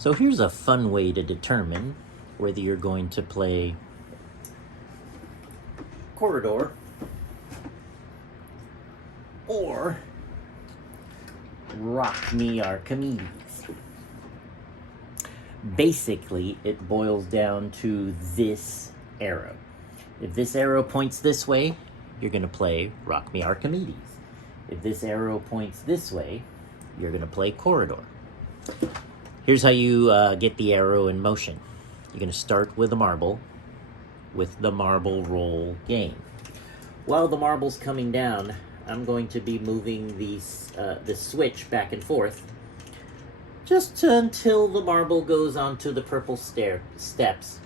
So here's a fun way to determine whether you're going to play Corridor or Rock Me Archimedes. Basically, it boils down to this arrow. If this arrow points this way, you're going to play Rock Me Archimedes. If this arrow points this way, you're going to play Corridor. Here's how you get the arrow in motion. You're going to start with a marble with the marble roll game. While the marble's coming down, I'm going to be moving the switch back and forth just until the marble goes onto the purple steps.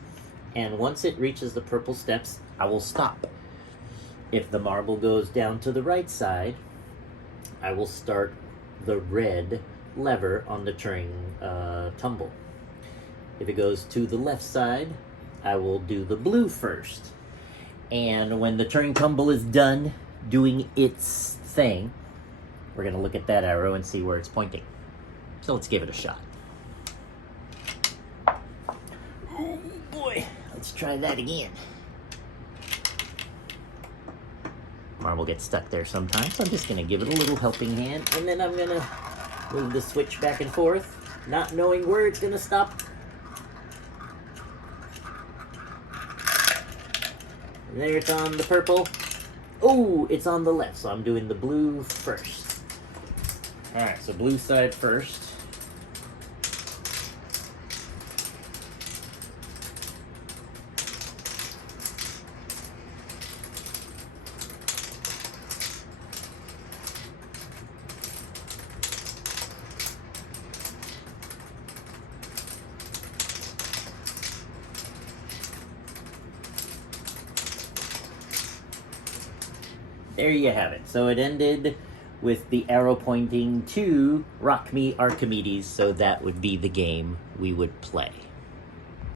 And once it reaches the purple steps, I will stop. If the marble goes down to the right side, I will start the red lever on the Turing tumble. If it goes to the left side, I will do the blue first. And when the Turing tumble is done doing its thing, we're going to look at that arrow and see where it's pointing. So let's give it a shot. Oh boy, let's try that again. Marble gets stuck there sometimes, so I'm just going to give it a little helping hand, and then I'm going to move the switch back and forth, not knowing where it's going to stop. And there it's on the purple. Oh, it's on the left, so I'm doing the blue first. Alright, so blue side first. There you have it. So it ended with the arrow pointing to Rock Me Archimedes, so that would be the game we would play.